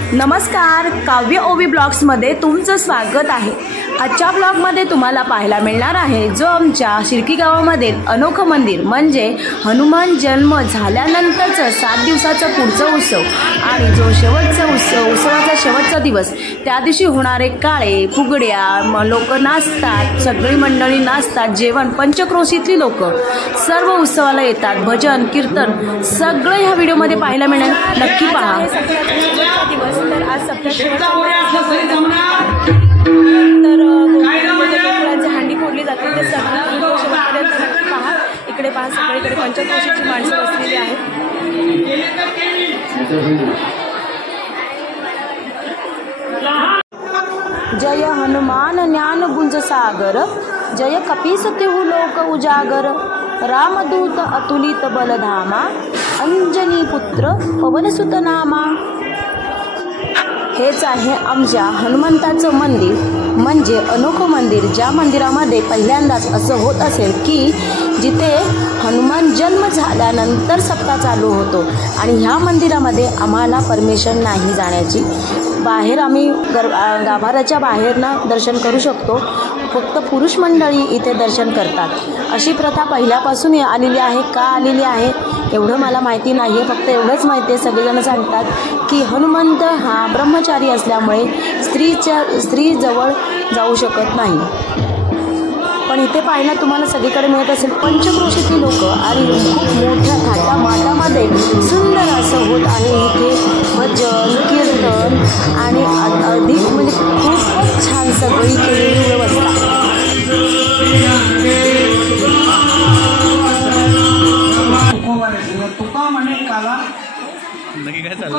नमस्कार, काव्य ओवी ब्लॉग्समध्ये तुमचं स्वागत आहे। आजच्या ब्लॉगमध्ये तुम्हाला पाहायला मिळणार आहे जो आमच्या शिर्की गावामधील अनोखं मंदिर म्हणजे हनुमान जन्म झाल्यानंतरचं 7 दिवसाचं पुढचं उत्सव आणि जो शेवटचा उत्सवाचा शेवटचा दिवस त्या दिवशी होणारे काळे फुगड्या, लोक नाचतात, सगळी मंडळी नाचतात, जेवण, पंचक्रोशीतली लोक सर्व उत्सवाला येतात, भजन कीर्तन सगळं ह्या व्हिडिओमध्ये पाहायला मिळेल, नक्की पहा। तर आज सप्ताह तर हंडी फोडली जाते ते सगळं पहा। इकडे पहा, सगळीकडे पंचक्रोशीची माणसं बसलेली आहेत। जय हनुमान ज्ञान गुंज सागर, जय कपीस तिहु लोक उजागर, रामदूत अतुलित बलधामा, अंजनी पुत्र पवनसुत नामा। हेच आहे आमच्या हनुमंताचं मंदिर म्हणजे अनोखं मंदिर, ज्या मंदिरामध्ये पहिल्यांदाच असं होत असेल की जिथे हनुमान जन्म झाल्यानंतर सप्ताह चालू होतो आणि ह्या मंदिरामध्ये आम्हाला परमिशन नाही जाण्याची। बाहेर आम्ही गाभाऱ्याच्या बाहेरनं दर्शन करू शकतो, फक्त पुरुष मंडळी इथे दर्शन करतात। अशी प्रथा पहिल्यापासून आलेली आहे, का आलेली आहे एवढं मला माहिती नाही आहे, फक्त एवढंच माहिती आहे सगळेजण सांगतात की हनुमंत हा ब्रह्मचारी असल्यामुळे स्त्री जवळ जाऊ शकत नाही। पण इथे पाहायला तुम्हाला सगळीकडे मिळत असेल पंचक्रोशीतली लोक आणि खूप मोठ्या थाटामाटामध्ये सुंदर असं होत आहे। इथे भजन कीर्तन आणि अधिक म्हणजे खूपच छान सगळी केलेली व्यवस्था। नक्की काय चाललं?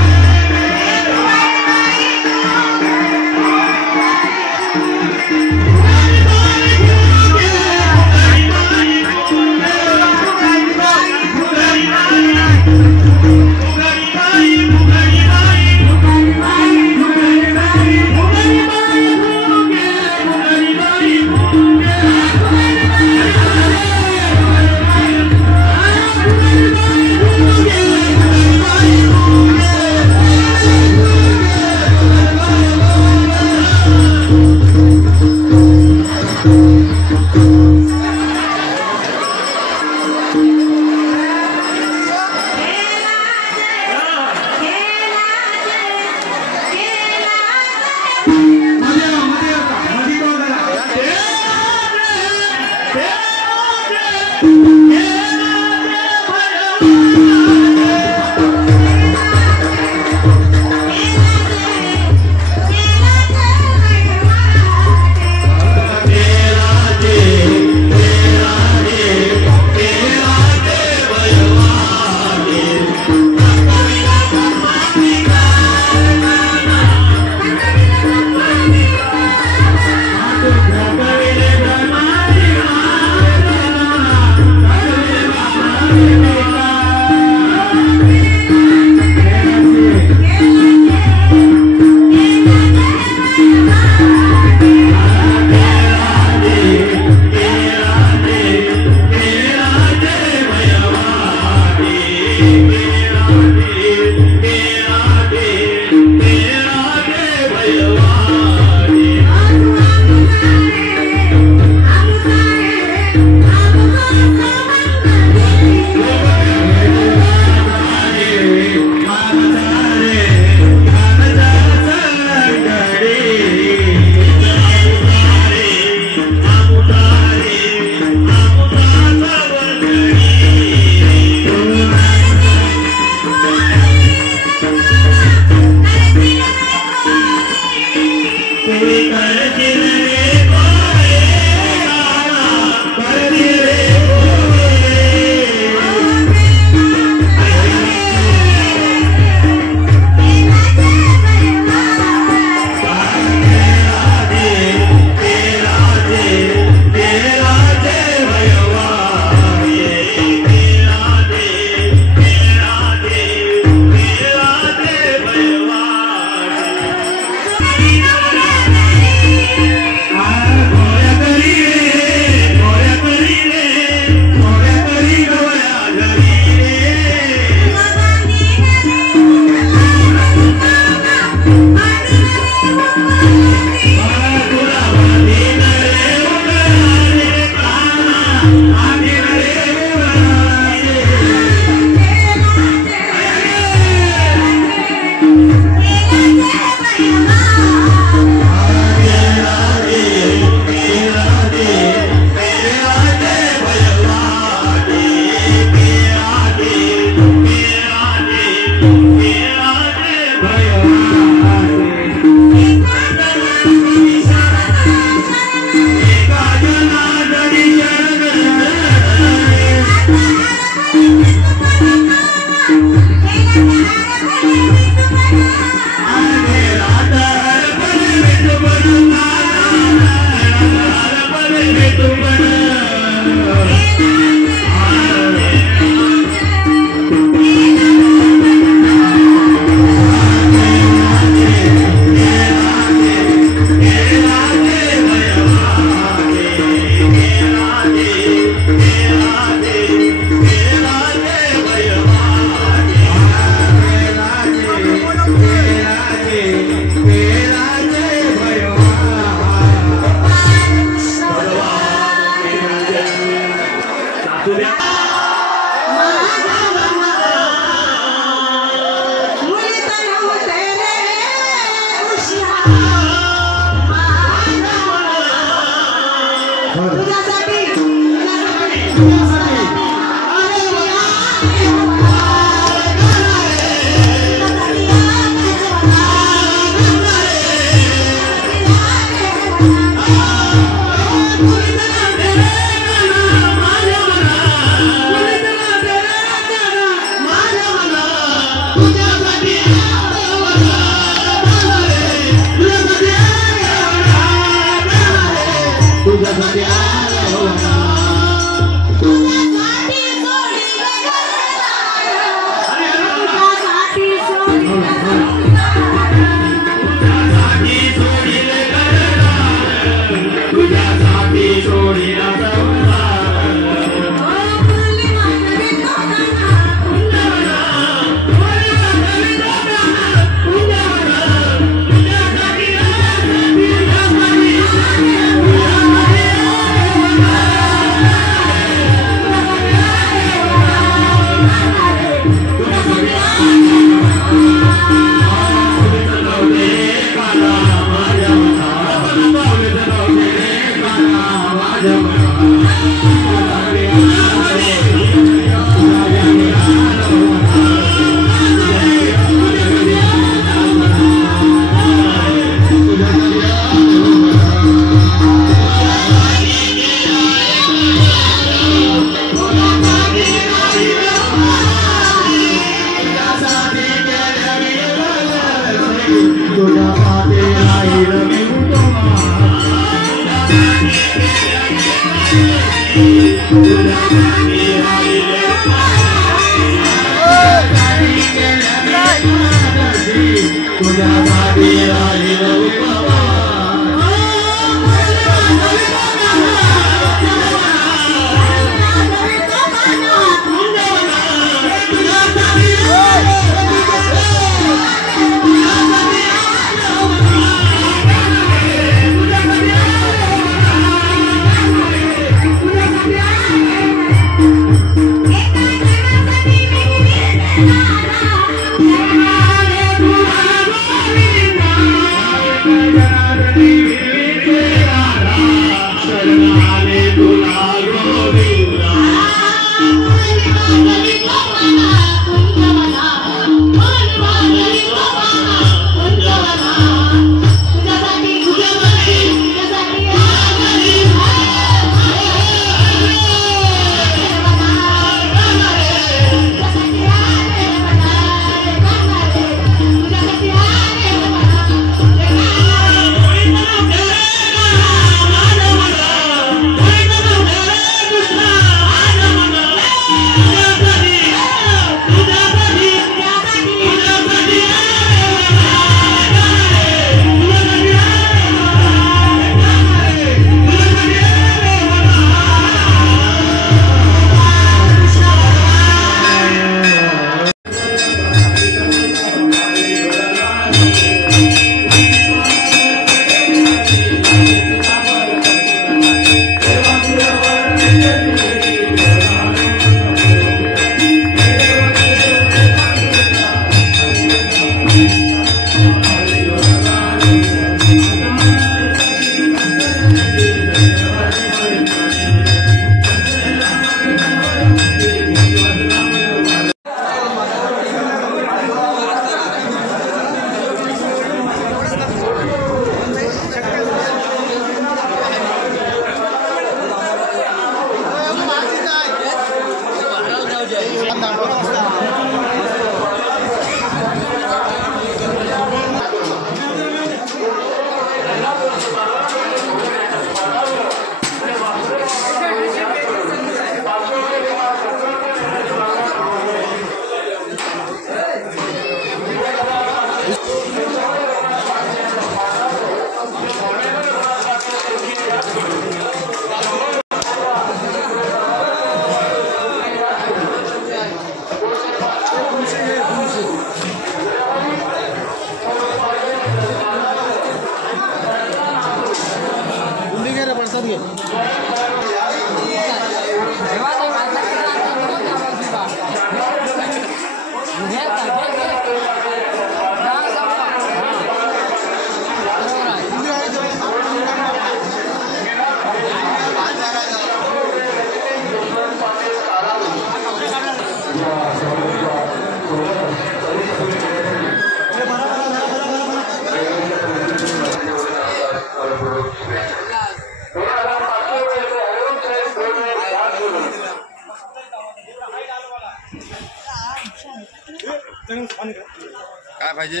काय पाहिजे?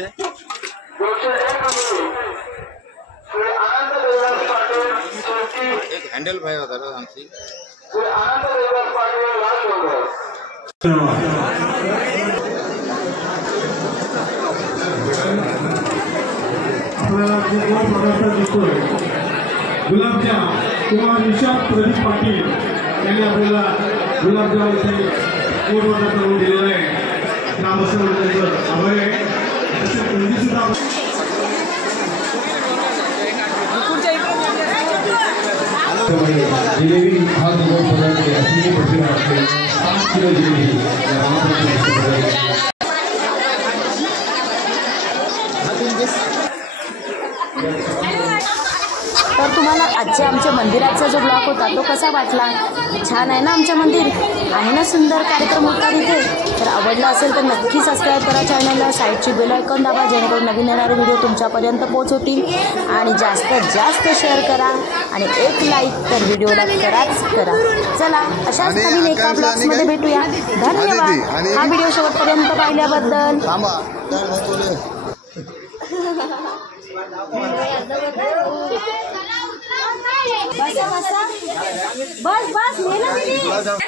एक हँडल पाहिजे होता रे आमची. आपल्याला जे दोन पदार्थ दिसतोय गुलाबजाम किंवा निशांत प्रदीप पाटील यांनी आपल्याला गुलाबजाम इथे गोड पदार्थ करून दिलेला आहे. ग्रामस्थ मंडळाचं आभार आहे. तसे संधी सुद्धा जिलेबी हा जो पदार्थ आहे अतिशय प्रसिद्ध आहे. 5 किलो जिलेबी तर तुम्हाला आजच्या आमच्या मंदिराचा जो ब्लॉग होता तो कसा वाटला? छान आहे ना आमचं मंदिर? आहे ना सुंदर कार्यक्रम होता तिथे? तर आवडला असेल तर नक्की सबस्क्राईब करा चॅनलला. साईडची बेल आयकॉन दाबा जेणेकरून नवीन येणारे व्हिडिओ तुमच्यापर्यंत पोहोचतील. आणि जास्तीत जास्त शेअर करा आणि एक लाईक तर व्हिडिओला कराच करा. चला अशाच नवीन एका ब्लॉग्समध्ये भेटूया. धन्यवाद हा व्हिडिओ शेवटपर्यंत पाहिल्याबद्दल. बसा बसा बस बस नेलं